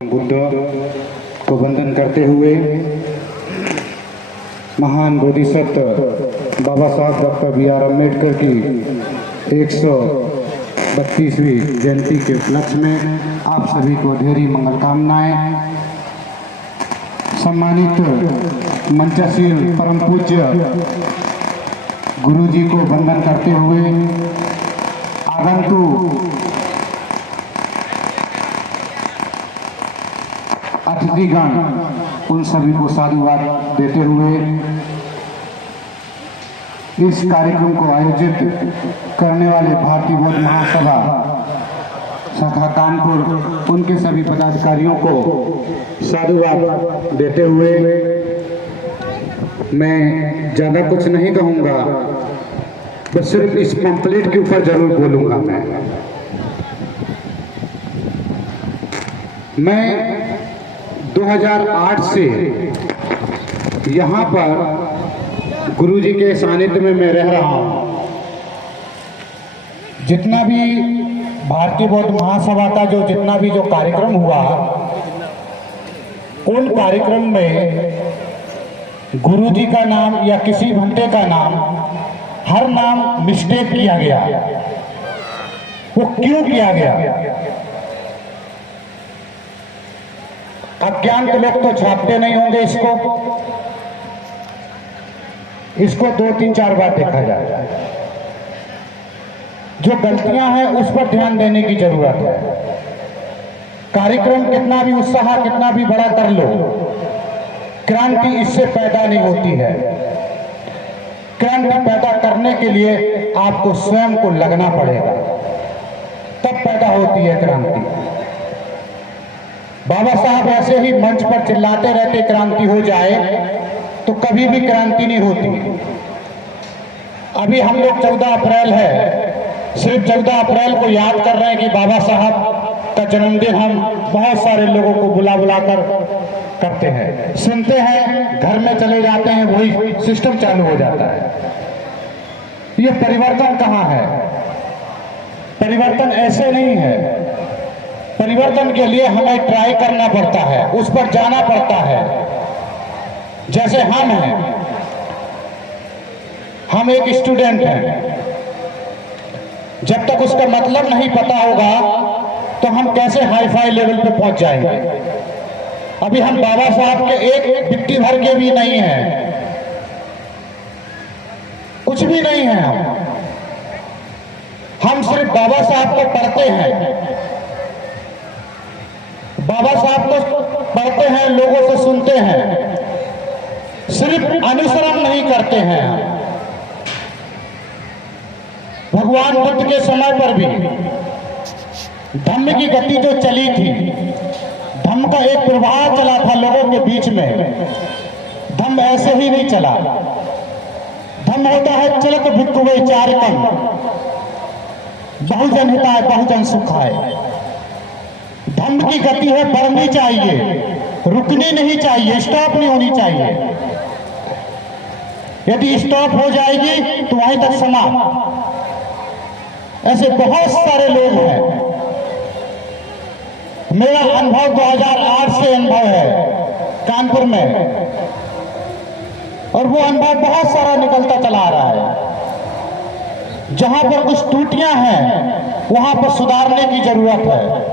बुद्ध को वंदन करते हुए महान बोधिसत्व बाबा साहब डॉक्टर बी.आर. अम्बेडकर की 132वीं जयंती के उपलक्ष्य में आप सभी को ढेरी मंगल कामनाएं। सम्मानित मंचशील परम पूज्य गुरु जी को वंदन करते हुए आगंतुक अतिथिगण उन सभी को साधुवाद देते हुए इस कार्यक्रम को आयोजित करने वाले भारतीय बौद्ध महासभा शाखा कानपुर उनके सभी पदाधिकारियों को साधुवाद देते हुए मैं ज़्यादा कुछ नहीं कहूँगा, बस सिर्फ इस पंपलेट के ऊपर जरूर बोलूँगा। मैं 2008 से यहाँ पर गुरु जी के सानिध्य में मैं रह रहा हूँ। जितना भी भारतीय बौद्ध महासभा का जितना भी कार्यक्रम हुआ, उन कार्यक्रम में गुरु जी का नाम या किसी भंते का नाम, हर नाम मिस्टेक किया गया। वो क्यों किया गया? अज्ञान के लोग तो छापते नहीं होंगे इसको 2-3-4 बार देखा जाए। जो गलतियां हैं उस पर ध्यान देने की जरूरत है। कार्यक्रम कितना भी उत्साह कितना भी बड़ा कर लो, क्रांति इससे पैदा नहीं होती है। क्रांति पैदा करने के लिए आपको स्वयं को लगना पड़ेगा, तब पैदा होती है क्रांति। बाबा साहब ऐसे ही मंच पर चिल्लाते रहते क्रांति हो जाए तो कभी भी क्रांति नहीं होती। अभी हम लोग 14 अप्रैल है, सिर्फ 14 अप्रैल को याद कर रहे हैं कि बाबा साहब का जन्मदिन हम बहुत सारे लोगों को बुला कर करते हैं, सुनते हैं, घर में चले जाते हैं, वही सिस्टम चालू हो जाता है। ये परिवर्तन कहाँ है? परिवर्तन ऐसे नहीं है। परिवर्तन के लिए हमें ट्राई करना पड़ता है, उस पर जाना पड़ता है। जैसे हम हैं, हम एक स्टूडेंट हैं, जब तक उसका मतलब नहीं पता होगा तो हम कैसे हाई फाई लेवल पे पहुंच जाएंगे। अभी हम बाबा साहब के एक बिट्टी भर के भी नहीं हैं, कुछ भी नहीं है। हम सिर्फ बाबा साहब को पढ़ते हैं, बाबा साहब को पढ़ते हैं, लोगों से सुनते हैं, सिर्फ अनुसरण नहीं करते हैं। भगवान बुद्ध के समय पर भी धम्म की गति जो चली थी, धम्म का एक प्रवाह चला था लोगों के बीच में। धम्म ऐसे ही नहीं चला। धम्म होता है चलत भिक्खुवे चारिकम, बहुजन हिताय बहुजन सुखाय। धम्म की गति है बढ़नी चाहिए, रुकनी नहीं चाहिए, स्टॉप नहीं होनी चाहिए। यदि स्टॉप हो जाएगी तो वहीं तक समाप्त। ऐसे बहुत सारे लोग हैं। मेरा अनुभव 2008 से अनुभव है कानपुर में, और वो अनुभव बहुत सारा निकलता चला आ रहा है। जहां पर कुछ त्रुटियां हैं वहां पर सुधारने की जरूरत है।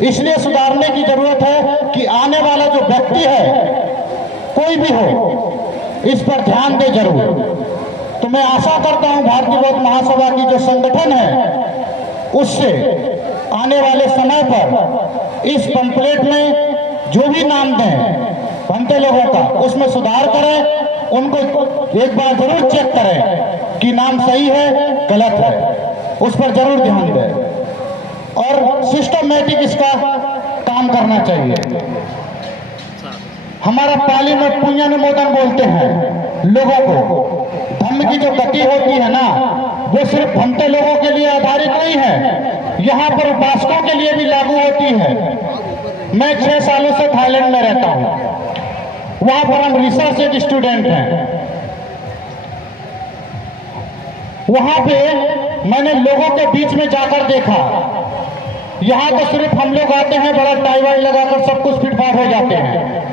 इसलिए सुधारने की जरूरत है कि आने वाला जो व्यक्ति है, कोई भी हो, इस पर ध्यान दे जरूर। तो मैं आशा करता हूं भारतीय बौद्ध महासभा की जो संगठन है, उससे आने वाले समय पर इस पंपलेट में जो भी नाम दें भंते लोगों का, उसमें सुधार करें। उनको एक बार जरूर चेक करें कि नाम सही है गलत है, उस पर जरूर ध्यान दें और सिस्टमेटिक इसका काम करना चाहिए। हमारा पाली में पुण्यनुमोदन बोलते हैं लोगों को। धम्म की जो गति होती है ना, वो सिर्फ भंते लोगों के लिए आधारित नहीं है, यहाँ पर उपासकों के लिए भी लागू होती है। मैं 6 सालों से थाईलैंड में रहता हूँ, वहां पर हम रिसर्च एक स्टूडेंट हैं। वहां पे मैंने लोगों के बीच में जाकर देखा यहाँ तो सिर्फ हम लोग आते हैं, बड़ा टाई वाई लगाकर सब कुछ फिटफाट हो जाते हैं,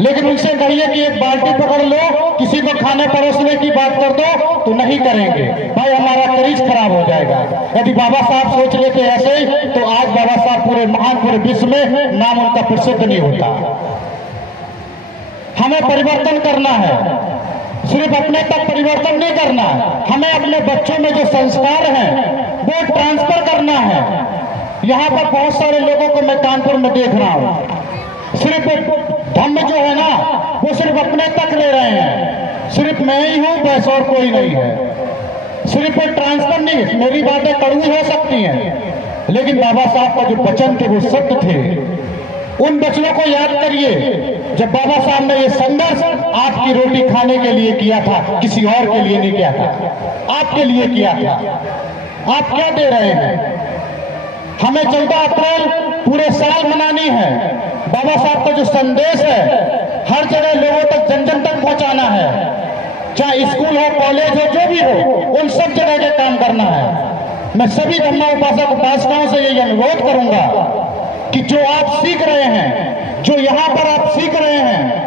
लेकिन उनसे कहिए कि एक बाल्टी पकड़ लो, किसी को खाने परोसने की बात कर दो तो नहीं करेंगे। भाई हमारा करीज खराब हो जाएगा। यदि बाबा साहब सोच लेते ऐसे ही तो आज बाबा साहब पूरे महान पूरे विश्व में नाम उनका प्रसिद्ध नहीं होता। हमें परिवर्तन करना है, सिर्फ अपने तक परिवर्तन नहीं करना है, हमें अपने बच्चों में जो संस्कार हैं वो ट्रांसफर करना है। यहाँ पर बहुत सारे लोगों को मैं कानपुर में देख रहा हूँ, सिर्फ धम्म जो है ना वो सिर्फ अपने तक ले रहे हैं, सिर्फ मैं ही हूँ बस और कोई नहीं है। सिर्फ ट्रांसफर नहीं, मेरी बातें कड़वी हो सकती हैं, लेकिन बाबा साहब का जो वचन थे वो सत्य थे। उन वचनों को याद करिए, जब बाबा साहब ने ये संघर्ष आपकी रोटी खाने के लिए किया था, किसी और के लिए नहीं किया था, आपके लिए किया था। आप क्या दे रहे हैं? हमें 14 अप्रैल पूरे साल मनानी है। बाबा साहब का जो संदेश है हर जगह लोगों तक जन जन तक पहुंचाना है, चाहे स्कूल हो, कॉलेज हो, जो भी हो, उन सब जगह के काम करना है। मैं सभी धम्मा उपासक उपासनाओं से यही अनुरोध करूंगा कि जो आप सीख रहे हैं, जो यहाँ पर आप सीख रहे हैं,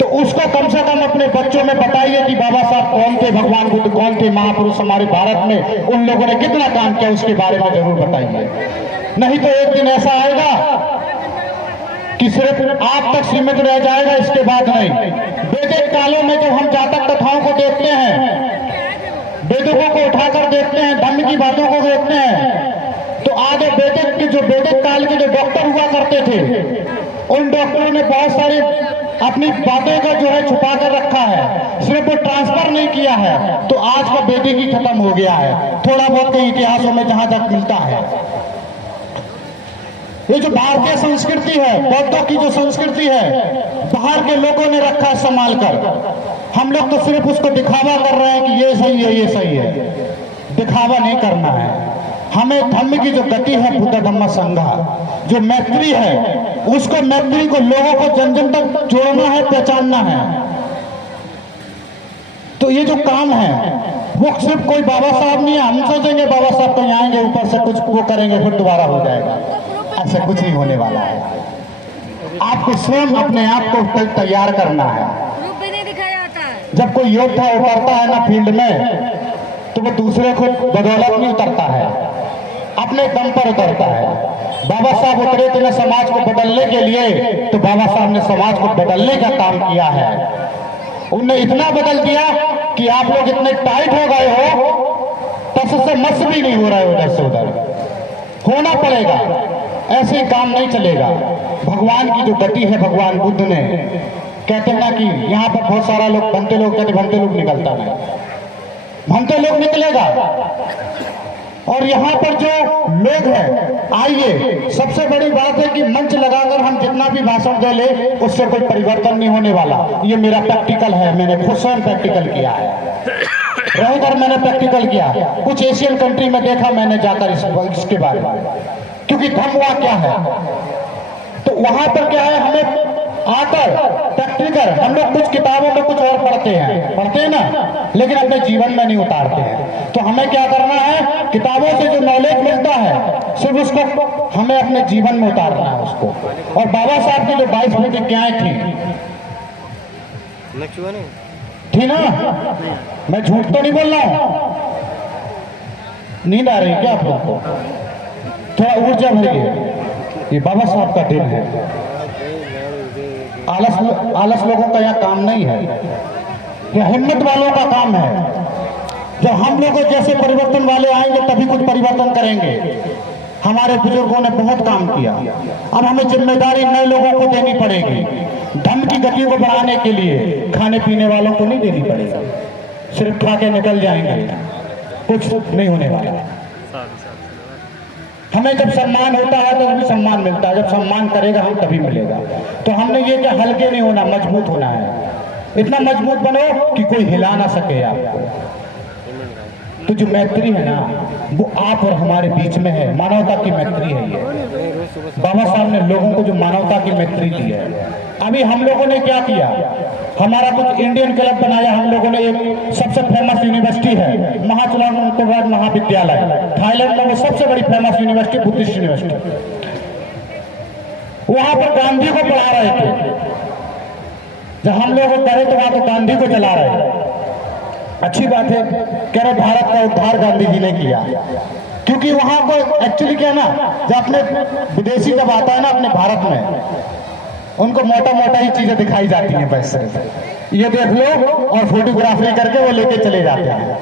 तो उसको कम से कम अपने बच्चों में बताइए कि बाबा साहब कौन थे, भगवान बुद्ध कौन थे, महापुरुष हमारे भारत में उन लोगों ने कितना काम किया उसके बारे में जरूर बताइए। नहीं तो एक दिन ऐसा आएगा कि सिर्फ आप तक सीमित रह जाएगा, इसके बाद नहीं। वैदिक कालों में जब हम जातक कथाओं को देखते हैं, वेदों को उठाकर देखते हैं, धर्म की बातों को देखते हैं, तो आगे वैदिक के जो वैदिक काल के जो डॉक्टर हुआ करते थे, उन डॉक्टरों ने बहुत सारी अपनी बातों का जो है छुपा कर रखा है, सिर्फ वो ट्रांसफर नहीं किया है। तो आज का वैदिक ही खत्म हो गया है, थोड़ा बहुत के इतिहासों में जहां तक मिलता है। ये जो भारतीय संस्कृति है, बौद्धों की जो संस्कृति है, बाहर के लोगों ने रखा है संभाल कर। हम लोग तो सिर्फ उसको दिखावा कर रहे हैं कि ये सही है, ये सही है। दिखावा नहीं करना है, हमें धम्म की जो गति है, बुद्ध धम्म संघा, जो मैत्री है, उसको मैत्री को लोगों को जन जन तक जोड़ना है, पहचानना है। तो ये जो काम है वो सिर्फ कोई बाबा साहब नहीं है, हम सोचेंगे बाबा साहब कहीं आएंगे ऊपर से कुछ वो करेंगे फिर दोबारा हो जाएगा, ऐसा कुछ नहीं होने वाला है। आपको स्वयं अपने आप को तैयार करना है। जब कोई योद्धा उतरता है ना फील्ड में, तो वो दूसरे को बदौलत नहीं उतरता है, अपने दम पर उतरता है। बाबा साहब उतरे थे ना समाज को बदलने के लिए, तो बाबा साहब ने समाज को बदलने का काम किया है। उनने इतना बदल दिया कि आप लोग इतने टाइट हो गए हो, टस से मस भी नहीं हो रहा है उधर से उधर। होना पड़ेगा, ऐसे काम नहीं चलेगा। भगवान की जो गति है, भगवान बुद्ध ने कहते हैं ना कि यहाँ पर बहुत सारा लोग बनते लोग कहते, बनते लोग निकलता नहीं, बनते लोग निकलेगा। और यहाँ पर जो लोग हैं, आइए, सबसे बड़ी बात है कि मंच लगाकर हम जितना भी भाषण दे ले उससे कोई परिवर्तन नहीं होने वाला। ये मेरा प्रैक्टिकल है, मैंने खुद स्वयं प्रैक्टिकल किया है, रहकर मैंने प्रैक्टिकल किया। कुछ एशियन कंट्री में देखा मैंने जाकर इसके बारे में, क्योंकि धर्म वहां क्या है, तो वहां पर क्या है, हमें आकर प्रैक्टिकल, हम लोग कुछ किताबों में कुछ और पढ़ते हैं ना, लेकिन अपने जीवन में नहीं उतारते हैं। तो हमें क्या करना है, किताबों से जो नॉलेज मिलता है सिर्फ उसको हमें अपने जीवन में उतारना है उसको। और बाबा साहब की जो 22 प्रतिज्ञाएं थी ना, मैं झूठ तो नहीं बोल रहा हूं, नींद आ रही है क्या आप लोग को? थोड़ा ऊर्जा भरिए, ये बाबा साहब का दिन है। आलस लोगों का यहाँ काम नहीं है, यह हिम्मत वालों का काम है। जब हम लोगों जैसे परिवर्तन वाले आएंगे तभी कुछ परिवर्तन करेंगे। हमारे बुजुर्गों ने बहुत काम किया, अब हमें जिम्मेदारी नए लोगों को देनी पड़ेगी। धर्म की गति को बढ़ाने के लिए खाने पीने वालों को नहीं देनी पड़ेगी, सिर्फ खा के निकल जाएंगे, कुछ नहीं होने वाला। हमें जब सम्मान होता है तो भी सम्मान मिलता है, जब सम्मान करेगा हम तभी मिलेगा। तो हमने ये क्या हल्के नहीं होना, मजबूत होना है। इतना मजबूत बनो कि कोई हिला ना सके आपको। तो जो मैत्री है ना, वो आप और हमारे बीच में है, मानवता की मैत्री है ये। बाबा साहब ने लोगों को जो मानवता की मैत्री दी है। अभी हम लोगों ने क्या किया, हमारा कुछ इंडियन क्लब बनाया हम लोगों ने। एक सबसे फेमस यूनिवर्सिटी है महाचुनाव महाविद्यालय, थाईलैंड में वो सबसे बड़ी फेमस यूनिवर्सिटी बुद्धिस्ट यूनिवर्सिटी। वहां पर गांधी को पढ़ा रहे थे। जब हम लोग गए तो वहां तो गांधी को जला रहे। अच्छी बात है, कह रहे भारत का उद्धार गांधी जी ने किया। क्योंकि वहां को एक्चुअली क्या ना, जब अपने विदेशी जब आता है ना अपने भारत में, उनको मोटा मोटा ही चीजें दिखाई जाती हैं। पैसे ये देख लो और फोटोग्राफी करके वो लेके चले जाते हैं।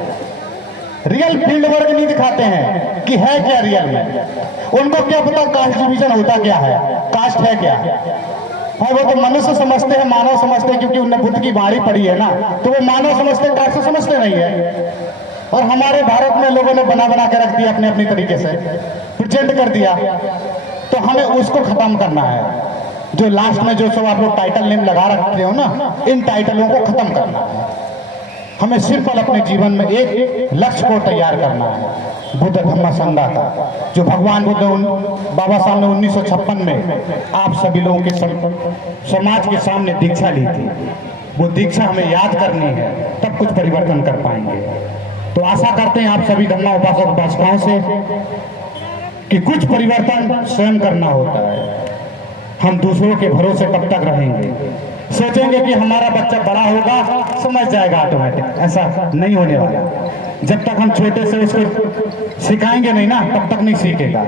रियल फील्ड वर्क नहीं दिखाते हैं कि है क्या रियल में। उनको क्या पता कास्ट डिवीजन होता क्या है, कास्ट है क्या। भाई वो तो मनुष्य समझते हैं, मानव समझते हैं, क्योंकि उन्हें बुद्ध की बाणी पड़ी है ना, तो वो मानव समझते हैं, कास्ट समझते नहीं है। और हमारे भारत में लोगों ने बना बना के रख दिया अपने अपनी तरीके से, प्रेजेंट कर दिया। तो हमें उसको खत्म करना है। जो लास्ट में जो सब आप लोग टाइटल नेम लगा रखते हो ना, इन टाइटलों को खत्म करना है। हमें सिंपल अपने जीवन में एक लक्ष्य को तैयार करना है, बुद्ध धम्म संघ का, जो भगवान बुद्ध बाबा साहब ने 1956 में आप सभी लोगों के समाज के सामने दीक्षा ली थी। वो दीक्षा हमें याद करनी है, तब कुछ परिवर्तन कर पाएंगे। तो आशा करते हैं आप सभी धम्मा उपासक उपासिकाओं से कि कुछ परिवर्तन स्वयं करना होता है। हम दूसरों के भरोसे कब तक रहेंगे, सोचेंगे कि हमारा बच्चा बड़ा होगा समझ जाएगा ऑटोमेटिक, ऐसा नहीं होने वाला। जब तक हम छोटे से उसको सिखाएंगे नहीं ना, तब तक नहीं सीखेगा।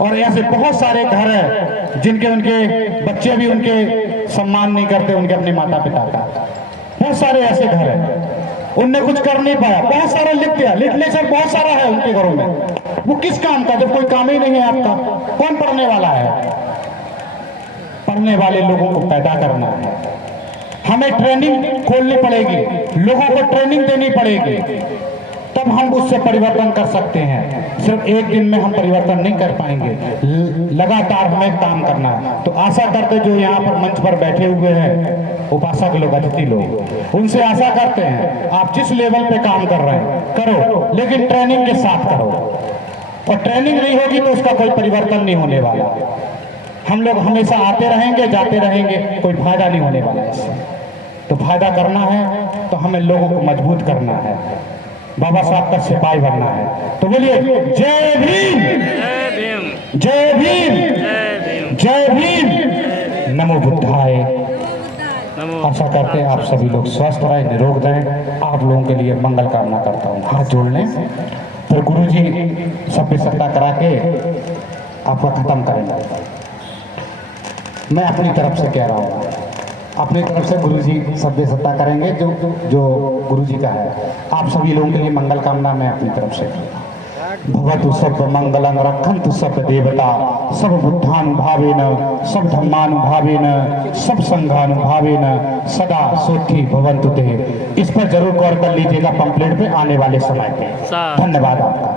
और ऐसे बहुत सारे घर हैं जिनके उनके बच्चे भी उनके सम्मान नहीं करते, उनके अपने माता पिता का। बहुत सारे ऐसे घर हैं, उनने कुछ कर नहीं पाया। बहुत सारा लिख दिया, लिटरेचर बहुत सारा है उनके घरों में। वो किस काम का, जब कोई काम ही नहीं है आपका, कौन पढ़ने वाला है। पढ़ने वाले लोगों को पैदा करना है। हमें ट्रेनिंग खोलनी पड़ेगी, लोगों को ट्रेनिंग देनी पड़ेगी, तब हम उससे परिवर्तन कर सकते हैं। सिर्फ एक दिन में हम परिवर्तन नहीं कर पाएंगे, लगातार हमें काम करना है। तो आशा करते जो यहाँ पर मंच पर बैठे हुए हैं उपासक लोग, अतिथि लोग, उनसे आशा करते हैं आप जिस लेवल पे काम कर रहे हैं करो, लेकिन ट्रेनिंग के साथ करो। और ट्रेनिंग नहीं होगी तो उसका कोई परिवर्तन नहीं होने वाला। हम लोग हमेशा आते रहेंगे जाते रहेंगे, कोई फायदा नहीं होने वाला इससे। तो फायदा करना है तो हमें लोगों को मजबूत करना है, बाबा साहब का सिपाही बनना है। तो बोलिए जय भीम, जय भीम, जय भीम, नमो बुद्धाय। आशा करते हैं आप सभी लोग स्वस्थ रहें, निरोग रहें। आप लोगों के लिए मंगल कामना करता हूँ। हाथ जोड़ लें, फिर गुरु जी सभ्य सत्ता करा के आपको खत्म करेंगे। मैं अपनी तरफ से कह रहा हूँ, अपनी तरफ से गुरुजी सभ्य सत्ता करेंगे जो गुरुजी का है। आप सभी लोगों के लिए मंगल कामना मैं अपनी तरफ से। भवतु सब मंगलं रक्षन्तु सब देवता, सब बुद्धानुभावेन, सब धम्मानुभावेन, सब संघानुभावेन, सदा सुखी भवन्तु ते। इस पर जरूर गौर कर लीजिएगा पंपलेट पे आने वाले समय पे। धन्यवाद आपका।